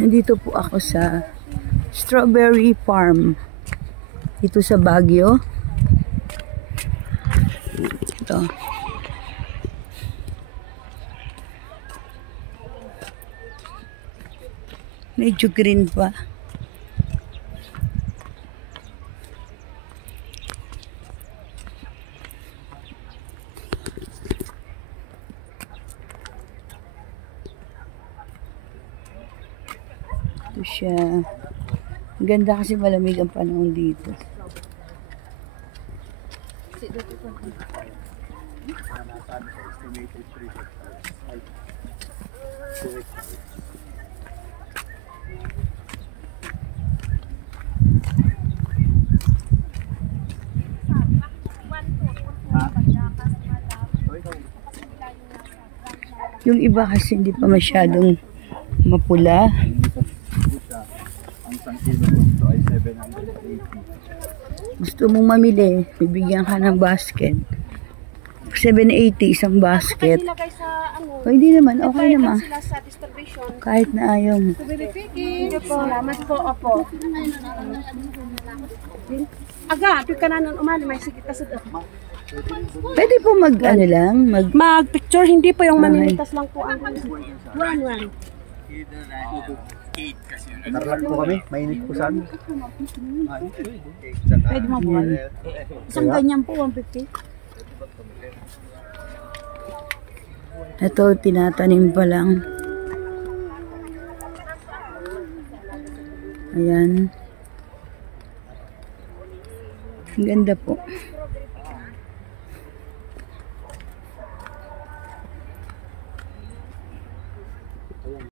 Nandito po ako sa strawberry farm dito sa Baguio. Ito. Medyo green pa. Ito siya. Ang ganda kasi malamig ang panahon dito. Yung iba kasi hindi pa masyadong mapula. Ang isang kilo po dito ay 780. Gusto mong mamili, bibigyan ka ng basket. 780 isang basket. O hindi naman, okay naman. Kahit na ayaw mo. Salamat po, opo. Aga, ito ka na nun umali, may sikit ka sa Pwede po ano lang, mag-picture, hindi po yung manilitas lang po ang one. Tarlac po kami, mainit po saan. Pwede mo po. Isang ganyan po, 150. Ito, tinatanim pa lang. Ayan. Ang ganda po.